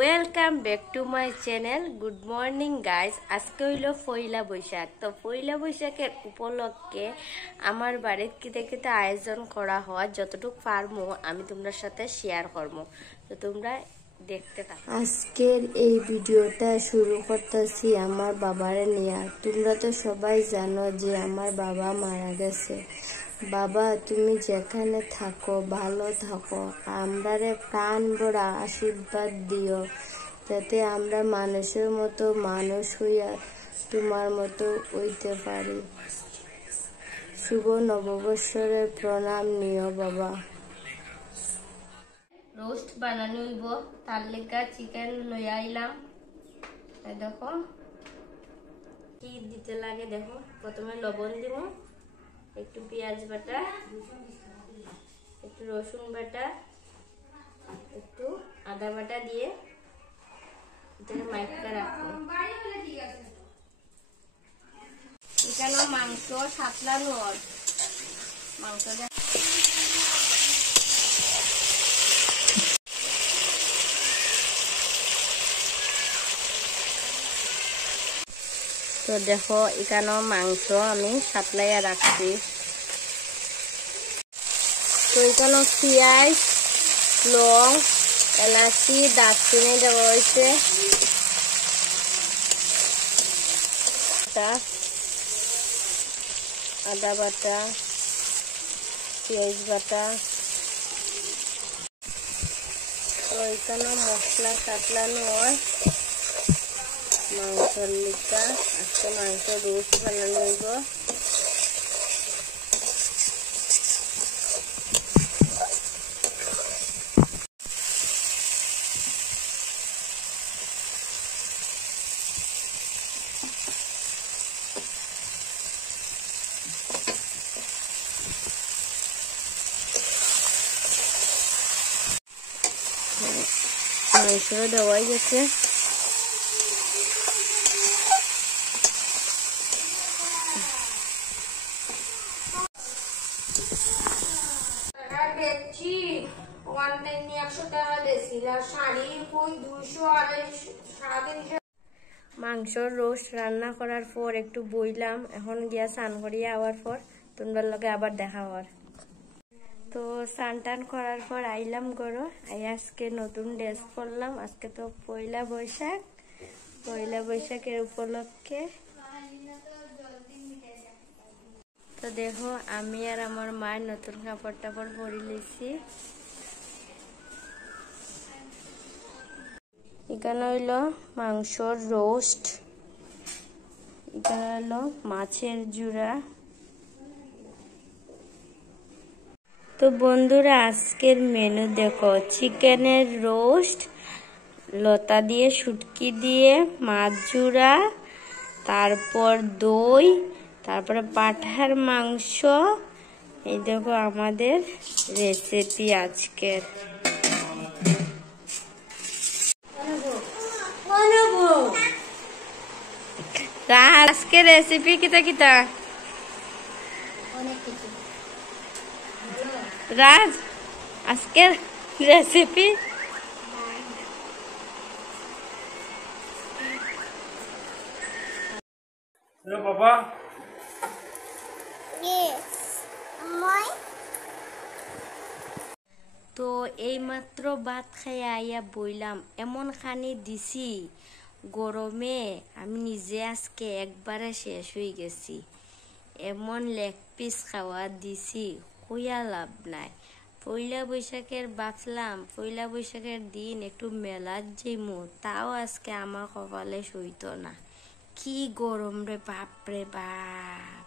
Welcome back to my channel. Good morning guys. আজকে হইল পয়লা বৈশাখ। তো পয়লা বৈশাখের উপলক্ষে আমার বাড়ির কিতে কিতে আয়োজন করা হয়, যতটুকু পারমো আমি তোমার সাথে শেয়ার করবো। তো তোমরা দেখতে থাকো। আজকের এই ভিডিওটা শুরু করতেছি আমার বাবারে নিয়ে। তোমরা তো সবাই জানো যে আমার বাবা মারা গেছে। বাবা, তুমি যেখানে থাকো ভালো থাকো, আমরারে প্রাণ ভরা আশীর্বাদ দিও, যাতে আমরা মানুষের মতো মানুষ হইয়া তোমার মতো হইতে পারি। শুভ নববর্ষের প্রণাম নিও বাবা। রোস্ট বানানো হইব, তার লেগা চিকেন লইয়া আইলাম। দেখো কি দিতে লাগে, দেখো প্রথমে লবণ দিব, একটু পেঁয়াজ বাটা, একটু রসুন বাটা, একটু আদা বাটা দিয়ে এটাকে মাইকা রাখবো। এখানে মাংস সাতলানো মাংস তো দেখো এখানে মাংস আমি সাতলাইয়া রাখছি। তো এখানে পেঁয়াজ, লং, এলাচি, দারচিনি দেওয়া হয়েছে, আদা বাটা, পেঁয়াজ বাটা। তো এখানে মশলা কাটলানো হয় মাংসর লিকা। আজকে মাংস রোস্ট বানানো হইব। মাংস দেওয়াই গেছে। মাংসর রোস্ট রান্না করার পর একটু বইলাম, এখন গিয়া স্নান করিয়া আওয়ার পর তোমার লগে আবার দেখা হওয়ার। তো স্নান টান করার পর আইলাম গরো। আজকে নতুন ড্রেস পরলাম। আজকে তো পয়লা বৈশাখ। পয়লা বৈশাখের উপলক্ষে তো দেখো আমি আর আমার মায়ের নতুন কাপড় টাপড় পরে লিছি। এখানে হইল মাংসর রোস্ট, এখানে হইল মাছের জুড়া। তো বন্ধুরা আজকের মেনু দেখো, চিকেনের রোস্ট, লতা দিয়ে শুটকি দিয়ে মাছ জুড়া, তারপর দই, তারপরে পাঠার মাংস। এই দেখো আমাদের রেসিপি আজকের। আজকের রেসিপি কিতা কিতা রাজ? আজকের রেসিপি বাবা তো এই মাত্র ভাত খাইয়া আইয়া বইলাম, এমন খানি দিছি গরমে আমি নিজে আজকে একবারে শেষ হয়ে গেছি। এমন লেগ পিস খাওয়া দিছি, কইয়া লাভ নাই। পয়লা বৈশাখের ভাবলাম পয়লা বৈশাখের দিন একটু মেলার যাইমু, তাও আজকে আমার কপালে সইত না। কি গরম রে বাপ রে বাপ।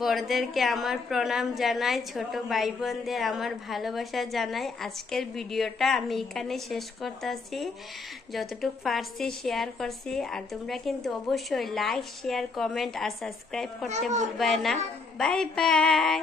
বড়দেরকে আমার প্রণাম জানাই, ছোট ভাই বোনদের আমার ভালোবাসা জানাই। আজকের ভিডিওটা আমি এখানে শেষ করতেছি, যতটুকু পারছি শেয়ার করছি। আর তোমরা কিন্তু অবশ্যই লাইক, শেয়ার, কমেন্ট আর সাবস্ক্রাইব করতে ভুলবে না। Bye bye.